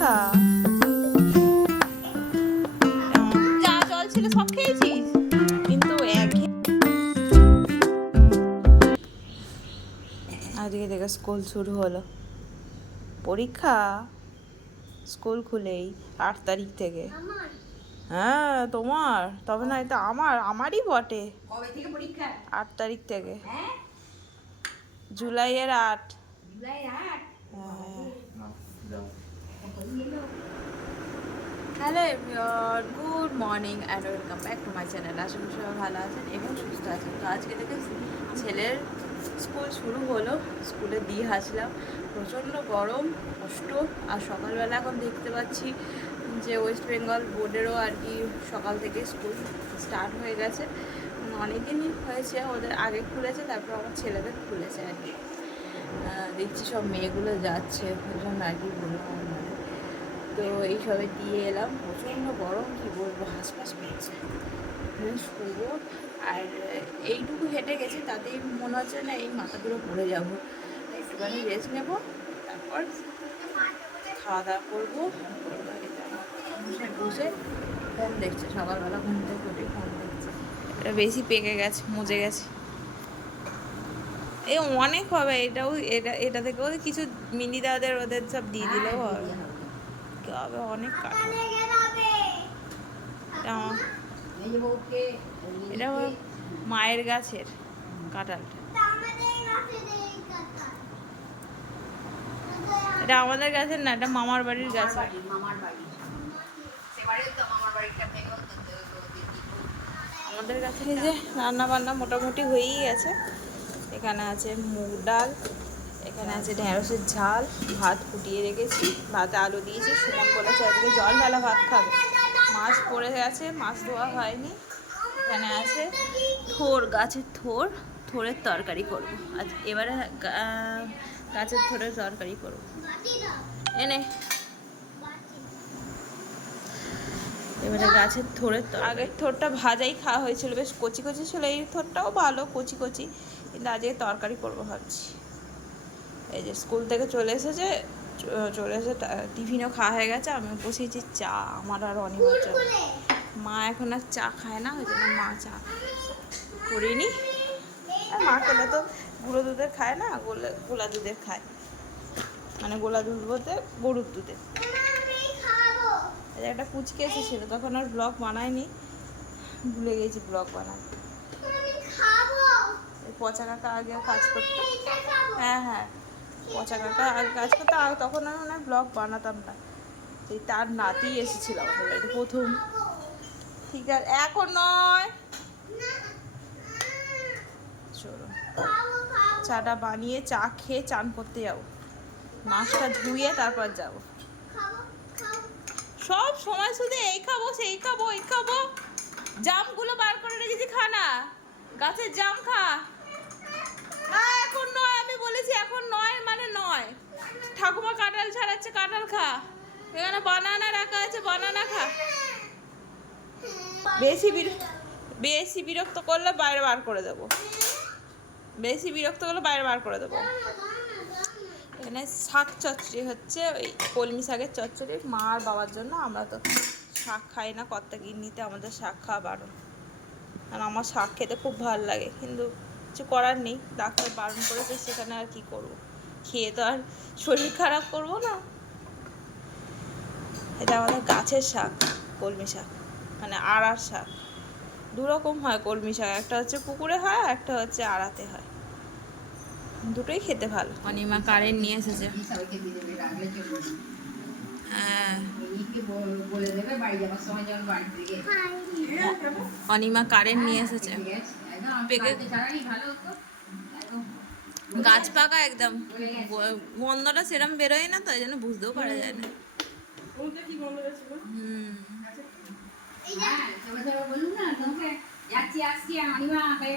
পরীক্ষা যা জল ছিল সব খেয়েছিস? কিন্তু আজকে থেকে স্কুল শুরু হলো। পরীক্ষা? স্কুল খুলেই আট তারিখ থেকে। হ্যাঁ তোমার? তবে না এটা আমার আমারই বটে। পরীক্ষা? আট তারিখ থেকে। হ্যাঁ? জুলাইয়ের আট। জুলাই আট? হ্যাঁ। Hello everyone good morning and welcome back to my channel আশা করি সবাই ভালো আছেন এবং সুস্থ আছেন। তো আজকে থেকে ছেলের স্কুল শুরু হলো। স্কুলে দিয়ে আসলাম। প্রচণ্ড গরম, কষ্ট আর সকালবেলা এখন দেখতে পাচ্ছি যে ওয়েস্ট বেঙ্গল বোর্ডেরও আর কি সকাল থেকে স্কুল স্টার্ট হয়ে গেছে। অনেক দিনই হয়েছে, ওদের আগে খুলেছে, তারপর আমার ছেলেদের খুলেছে আর কি। দেখছি সব মেয়েগুলো যাচ্ছে জন্য আর কি বললাম তো এই সবে দিয়ে এলাম। প্রচণ্ড গরম, কি বলব, হাঁসফাঁস পেয়েছে। শুবো আর এইটুকু হেঁটে গেছে, তাতেই মনে হচ্ছে না এই মাথাগুলো পড়ে যাব। একটুখানি রেস্ট নেব, তারপর খাওয়া দাওয়া করব। বসে, ফোন দেখছে, সকালবেলা ঘুম থেকে উঠে ফোন দেখছে। এটা বেশি পেকে গেছে, মজে গেছে। এ অনেক হবে, এটাও, এটা এটা থেকেও কিছু মিনি দাদের ওদের সব দিয়ে দিলেও হবে। কি হবে অনেক কাটা এটা মায়ের গাছের কাঁঠালটা। এটা আমাদের গাছের না এটা মামার বাড়ির গাছ আমাদের কাছে এই যে রান্না বান্না মোটামুটি হয়েই গেছে। এখানে আছে মুগ ডাল এখানে আছে ঢেঁড়সের ঝাল, ভাত ফুটিয়ে রেখেছি, ভাতে আলু দিয়েছি, সুমন বলেছে আজকে জল ঢালা ভাত খাবে। মাছ পড়ে গেছে, মাছ ধোয়া হয়নি। এখানে আছে থোর, গাছের থোর, থোরের তরকারি করব। আজ এবারে গাছের থোরের তরকারি করব। এনে। এবারে গাছের থোড়ের তো আগের থোরটা ভাজাই খাওয়া হয়েছিল, বেশ কচি কচি ছিল, এই থোরটাও ভালো, কচি কচি। কিন্তু আজকে তরকারি করব ভাবছি। এই যে স্কুল থেকে চলে এসেছে চলে এসে টিফিনও খাওয়া হয়ে গেছে আমি বসিয়েছি চা আমার আর অনিবার্য মা এখন আর চা খায় না ওই জন্য মা চা করিনি। আর মা খেলে তো গুঁড়ো দুধের খায় না গোলা গোলা দুধের খায়। মানে গোলা দুধ বলতে গরুর দুধের এই যে একটা পুচকে এসেছিল তখন আর ব্লগ বানায়নি ভুলে গেছি ব্লগ বানাতে। পচা কাকা আগে কাজ করতো হ্যাঁ হ্যাঁ। পচা কাকা আগে কাজ করতো আর তখন আমি হয় ব্লগ বানাতাম না। সেই তার নাতি এসেছিল আমাদের বাড়িতে, প্রথম। ঠিক আছে, এখন নয়। চলো, চাটা বানিয়ে চা খেয়ে চান করতে যাব মাছটা ধুয়ে তারপর যাব। সব সময় শুধু এই খাব, সেই খাব, এই খাব। জামগুলো বার করে রেখেছি খানা গাছের জাম খা না এখন নয় আমি বলেছি এখন নয় মানে নয় ঠাকুমা কাঁঠাল ছাড়াচ্ছে, কাঁঠাল খা। এখানে বানানা রাখা আছে বানানা খা। বেশি বেশি বিরক্ত করলে বাইরে বার করে দেবো। বেশি বিরক্ত করলে বাইরে বার করে দেবো। এখানে শাক চচ্চড়ি হচ্ছে, ওই কলমি শাকের চচ্চড়ি। মা আর বাবার জন্য আমরা তো শাক খাই না, কর্তা গিন্নিতে আমাদের শাক খাওয়া বারণ। আর আমার শাক খেতে খুব ভালো লাগে, কিন্তু কিছু করার নেই। ডাক্তার বারণ করেছে, সেখানে আর কি করব? খেয়ে তো আর শরীর খারাপ করব না। এটা আমাদের গাছের শাক কলমি শাক মানে আড়ার শাক। দু রকম হয় কলমি শাক একটা হচ্ছে পুকুরে হয় আর একটা হচ্ছে আড়াতে হয়। দুটোই খেতে ভালো। অনিমা কারেন্ট নিয়ে এসেছে। হ্যাঁ। অনিমা কারেন্ট নিয়ে এসেছে। একদম পেকে- ভালো হতো। গাছ পাকা একদম। গন্ধটা সেরম বেরোয় না তো এই জন্য বুঝতেও পারা যায় না। হুম। হ্যাঁ হয়ে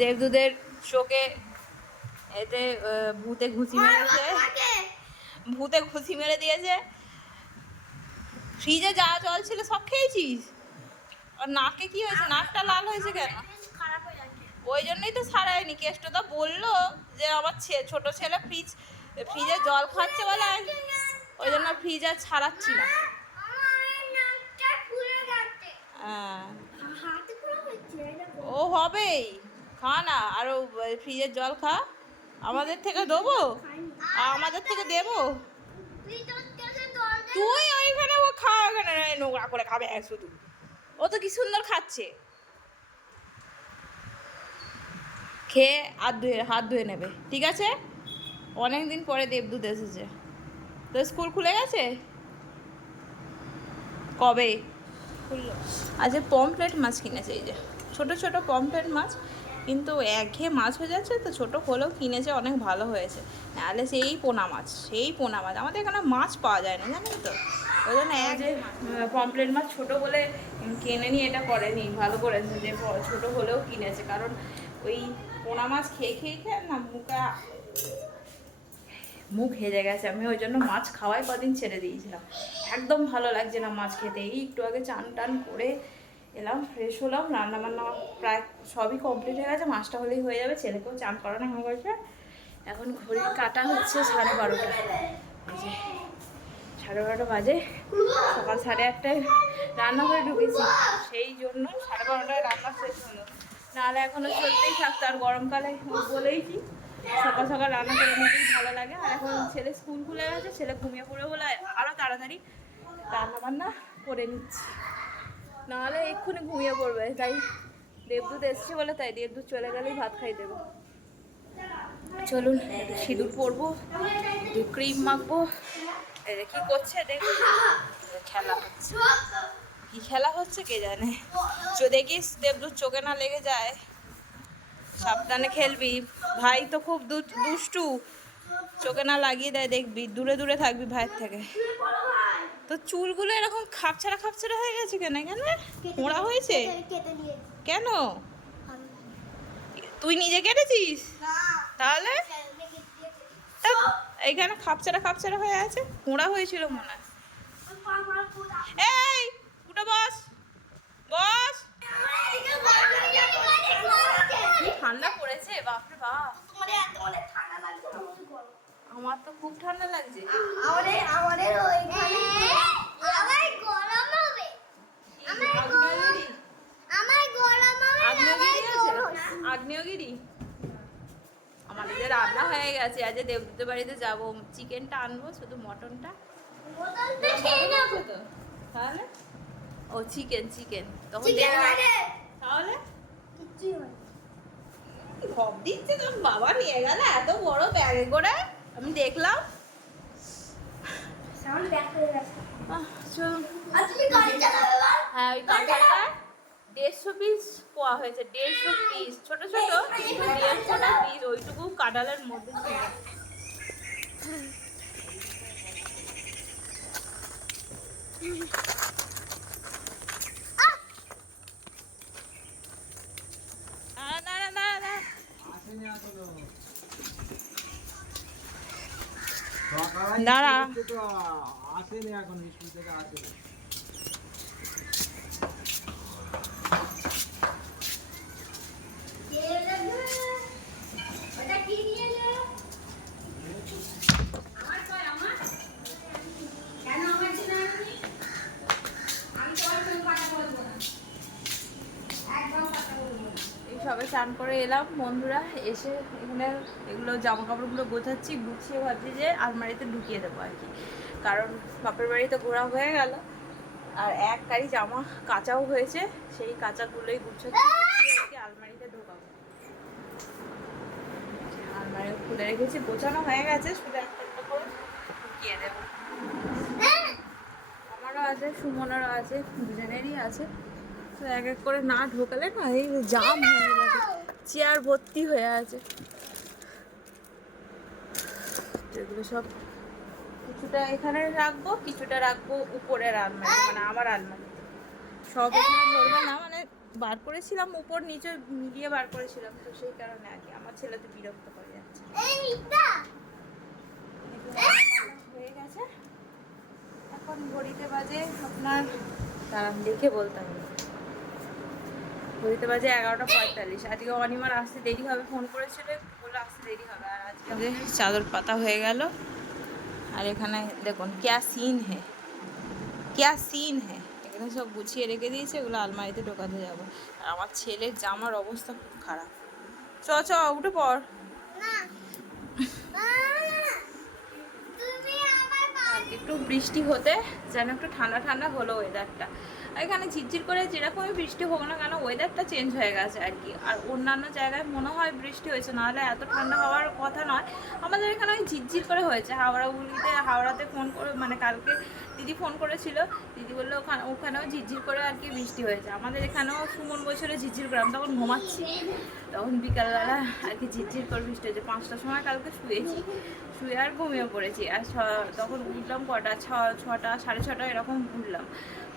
দেবদূদের চোখে এতে ভূতে ঘুষি মেরেছে। ভূতে ঘুষি মেরে দিয়েছে। ফ্রিজে যা জল ছিল সব খেয়েছিস? আর নাকে কি হয়েছে? নাকটা লাল হয়েছে কেন? জন্যই তো কেষ্ট তো বলল যে আমার ছোট ছেলে ফ্রিজ, ফ্রিজে জল খাচ্ছে বলে ওই জন্য ফ্রিজ আর ছাড়াচ্ছি না। হ্যাঁ। ও হবেই, খা না, আরও ফ্রিজের জল খা। আমাদের থেকে দেবো? আমাদের থেকে দেবো? তুই ওইখানে ও খা ওখানে নোংরা করে খাবে শুধু। ও তো কি সুন্দর খাচ্ছে। খেয়ে হাত ধুয়ে হাত ধুয়ে নেবে ঠিক আছে? অনেক দিন পরে দেবদূত এসেছে। তো স্কুল খুলে গেছে? কবে? খুললো। আজ পমপ্লেট মাছ কিনেছে এই যে। ছোটো ছোট পমপ্লেট মাছ কিন্তু একঘেয়ে মাছ হয়ে যাচ্ছে তো ছোট হলেও কিনেছে অনেক ভালো হয়েছে। নাহলে সেই পোনা মাছ সেই পোনা মাছ। আমাদের এখানে মাছ পাওয়া যায় না জানেন তো? ওই জন্য এক যে পমপ্লেট মাছ ছোটো বলে কিনে নিয়ে এটা করেনি ভালো করেছে যে ছোটো হলেও কিনেছে। কারণ ওই পোনা মাছ খেয়ে খেয়ে খেয়ে না মুখে মুখ হেজে গেছে। আমি ওই জন্য মাছ খাওয়াই কদিন ছেড়ে দিয়েছিলাম। একদম ভালো লাগছে না মাছ খেতে। এই একটু আগে চান টান করে এলাম ফ্রেশ হলাম রান্না বান্না প্রায় সবই কমপ্লিট হয়ে গেছে। মাছটা হলেই হয়ে যাবে। ছেলেকেও চান করানো হয়ে গেছে এখন ঘড়ির কাটা হচ্ছে সাড়ে বারোটা সাড়ে বারোটা বাজে। সকাল সাড়ে আটটায় রান্না করে ঢুকেছি। সেই জন্য সাড়ে বারোটায় রান্না শেষ হলো। নাহলে এখনও চলতেই থাকতো আর গরমকালে বলেই কি, সকাল সকাল রান্না করে নিতেই ভালো লাগে। আর এখন ছেলে স্কুল খুলে গেছে, ছেলে ঘুমিয়ে পড়ে বলে আরও তাড়াতাড়ি রান্না বান্না করে নিচ্ছি। নাহলে এক্ষুনি ঘুমিয়ে পড়বে, তাই দেবদূত এসছে বলে তাই দেবদূত চলে গেলেই ভাত খাই দেবো। চলুন, সিঁদুর পরবো ক্রিম মাখবো। যে কি করছে দেখুন খেলা হচ্ছে কি খেলা হচ্ছে কে জানে? চো দেখিস দেবদূত চোখে না লেগে যায়, সাবধানে খেলবি। ভাই তো খুব দুষ্টু। চোখে না লাগিয়ে দেয়, দেখবি। দূরে দূরে থাকবি ভাইয়ের থেকে। তো চুলগুলো এরকম খাপছাড়া খাপছাড়া হয়ে গেছে কেন কেন মোড়া হয়েছে? কেন? তুই নিজে কেটেছিস? তাহলে? এইখানে খাপছাড়া খাপছাড়া হয়ে আছে? মোড়া হয়েছিল মনে হয়। এই! বস। বস। ঠান্ডা পড়েছে? বাপরে বাপ। আমার তো খুব ঠান্ডা লাগছে। আগ্নেয়গিরি। আগ্নেয়গিরি আছে আগ্নেয়গিরি আমাদের রান্না হয়ে গেছে। আজ দেবদূতের বাড়িতে যাব চিকেনটা আনব শুধু মটনটা। তাহলে? ও চিকেন চিকেন তখন তাহলে? সব দিচ্ছে তোর বাবা নিয়ে গেল এত বড় ব্যাগে করে। আমি দেখলাম। হ্যাঁ ওই কাঁঠালটা দেড়শো পিস পোয়া হয়েছে দেড়শো পিস ছোট ছোট। কিন্তু দেড়শোটা পিস ওইটুকু কাঁঠালের মধ্যে ছিল দাঁড়া, দাঁড়া, দাঁড়া। দাঁড়া। আসেনি এখন স্কুল থেকে আসেনি ওটা কি নিয়ে এলো আমার কয় আমার কেন আমার জন্য আননি আমি তোমার সঙ্গে কথা বলব না একদম কথা বলব না এই সবে চান করে এলাম। বন্ধুরা এসে এখানে এগুলো জামা কাপড়গুলো গোছাচ্ছি, গুছিয়ে ভাবছি যে আলমারিতে ঢুকিয়ে দেবো আর কি। কারণ বাপের বাড়িতে ঘোরা হয়ে গেল। আর এক কারি জামা কাঁচাও হয়েছে, সেই কাঁচাগুলোই গুছাচ্ছি আলমারিতে ঢোকাবো। আলমারি খুলে রেখেছি, গোছানো হয়ে গেছে, শুধু একটা একটা করে ঢুকিয়ে দেবো। আমারও আছে, সুমনেরও আছে, দুজনেরই আছে। তো এক এক করে না ঢোকালে না, এই জাম হয়ে গেছে। চেয়ার ভর্তি হয়ে আছে। এগুলো সব কিছুটা এখানে রাখব, কিছুটা রাখব উপরের আলমারি মানে আমার আলমারি সব এখানে না মানে বার করেছিলাম উপর, নিচে মিলিয়ে বার করেছিলাম, তো সেই কারণে আর কি। আমার ছেলে তো বিরক্ত করে যাচ্ছে। হয়ে গেছে। এখন ঘড়িতে বাজে আপনার, দাঁড়ান দেখে বলতে হবে। ঘড়িতে বাজে এগারোটা পঁয়তাল্লিশ। আজকে অনিমার আসতে দেরি হবে ফোন করেছিল বলে আসতে দেরি হবে। আর আজকে আমাদের চাদর পাতা হয়ে গেল। আর এখানে দেখুন ক্যা সিন হে? ক্যা সিন হে? এখানে সব গুছিয়ে রেখে দিয়েছে এগুলো আলমারিতে ঢোকাতে যাব। আর আমার ছেলের জামার অবস্থা খুব খারাপ। চ চ উঠে পড়। না মা, তুমি আমার আর একটু বৃষ্টি হতে যেন একটু ঠান্ডা ঠান্ডা হলো ওয়েদারটা এখানে ঝিরঝির করে যেরকমই বৃষ্টি হোক না কেন ওয়েদারটা চেঞ্জ হয়ে গেছে আর কি। আর অন্যান্য জায়গায় মনে হয় বৃষ্টি হয়েছে, নাহলে এত ঠান্ডা হওয়ার কথা নয়। আমাদের এখানে ওই ঝিরঝির করে হয়েছে। হাওড়াগুলিতে হাওড়াতে ফোন করে মানে কালকে দিদি ফোন করেছিল। দিদি বলল, ওখানে, ওখানেও ঝিরঝির করে আর কি বৃষ্টি হয়েছে। আমাদের এখানেও সুমন বছরে ঝিরঝির করে। আমি তখন ঘুমাচ্ছি। তখন বিকালবেলা আর কি ঝিরঝির করে বৃষ্টি হয়েছে। পাঁচটার সময় কালকে শুয়েছি। শুয়ে আর ঘুমিয়ে পড়েছি। আর তখন উঠলাম কটা, ছ, ছটা, সাড়ে ছটা এরকম উঠলাম।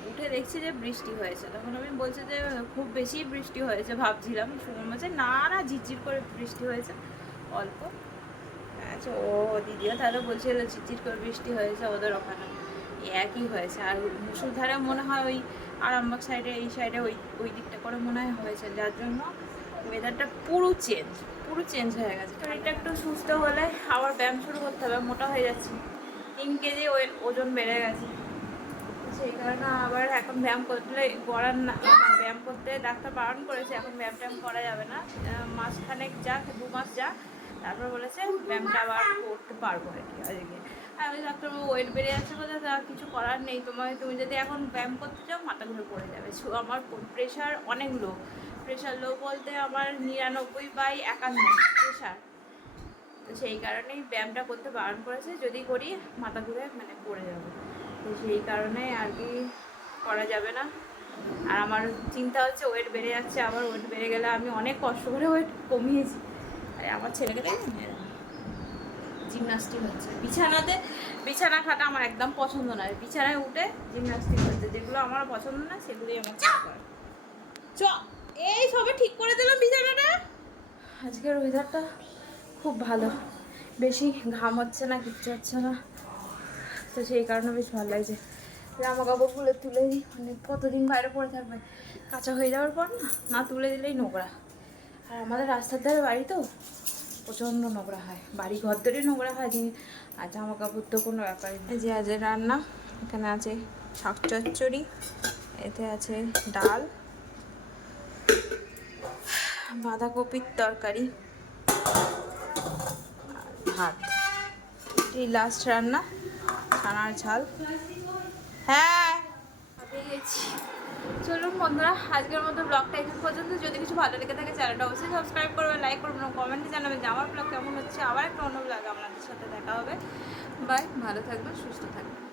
উঠে দেখছি যে বৃষ্টি হয়েছে। তখন আমি বলছি যে, খুব বেশি বৃষ্টি হয়েছে, ভাবছিলাম। সুমন বলছে না না, ঝিরঝির করে বৃষ্টি হয়েছে, অল্প। আচ্ছা ও দিদিও তাহলে বলছিল, ঝিরঝির করে বৃষ্টি হয়েছে, ওদের ওখানে। একই হয়েছে। আর মুসুলধারে মনে হয় ওই আরামবাগ সাইডে এই সাইডে ওই ওই দিকটা করে মনে হয় হয়েছে। যার জন্য ওয়েদারটা পুরো চেঞ্জ পুরো চেঞ্জ হয়ে গেছে। শরীরটা একটু সুস্থ হলে আবার ব্যায়াম শুরু করতে হবে, মোটা হয়ে যাচ্ছে। তিন কেজি ওজন বেড়ে গেছে। সেই কারণে আবার এখন ব্যায়াম করলে করার না ব্যায়াম করতে ডাক্তার বারণ করেছে, এখন ব্যায়াম ট্যায়াম করা যাবে না। মাসখানেক যাক, দু মাস যাক, তারপর বলেছে ব্যায়ামটা আবার করতে পারব আর কি আজকে। আর ওই ডাক্তার ওয়েট বেড়ে যাচ্ছে বলে কিছু করার নেই। তোমার তুমি যদি এখন ব্যায়াম করতে চাও, মাথা ঘুরে পড়ে যাবে। আমার প্রেশার অনেক লো প্রেশার লো বলতে আমার নিরানব্বই বাই একান্ন প্রেশার তো সেই কারণেই ব্যায়ামটা করতে বারণ করেছে। যদি করি, মাথা ঘুরে মানে পড়ে যাবে। তো সেই কারণে আর কি করা যাবে না। আর আমার চিন্তা হচ্ছে ওয়েট বেড়ে যাচ্ছে আবার ওয়েট বেড়ে গেলে আমি অনেক কষ্ট করে ওয়েট কমিয়েছি। আর আমার ছেলেকে দেখেন জিমনাস্টিক হচ্ছে। বিছানাতে বিছানা খাটা আমার একদম পছন্দ নয় বিছানায় উঠে জিমনাস্টিক হচ্ছে। যেগুলো আমার পছন্দ না সেগুলোই আমার ঠিক করে চ! এই সবে ঠিক করে দিলাম বিছানাটা। আজকের ওয়েদারটা খুব ভালো। বেশি ঘাম হচ্ছে না কিচ্ছু হচ্ছে না। তো সেই কারণে বেশ ভালো লাগছে। জামা কাপড়গুলো তুলে দিই। মানে কতদিন বাইরে পড়ে থাকবে? কাঁচা হয়ে যাওয়ার পর না না তুলে দিলেই নোংরা। আর আমাদের রাস্তার ধারে বাড়ি তো, প্রচণ্ড নোংরা হয়। বাড়ি ঘর ধরেই নোংরা হয় যে, আর জামা কাপড় তো কোনো ব্যাপারই। এই যে আজ রান্না, এখানে আছে শাক চচ্চড়ি, এতে আছে ডাল, বাঁধাকপির তরকারি, আর ভাত। এই লাস্ট রান্না। ছানার ঝাল। হ্যাঁ। চলুন বন্ধুরা, আজকের মতো ব্লগটা এখন পর্যন্ত। যদি কিছু ভালো লেগে থাকে, চ্যানেলটা অবশ্যই সাবস্ক্রাইব করবে লাইক করবেন কমেন্টে জানাবেন যে আমার ব্লগ কেমন হচ্ছে। আবার একটা অন্য ব্লগ আপনাদের সাথে দেখা হবে। বাই ভালো থাকবেন, সুস্থ থাকবেন।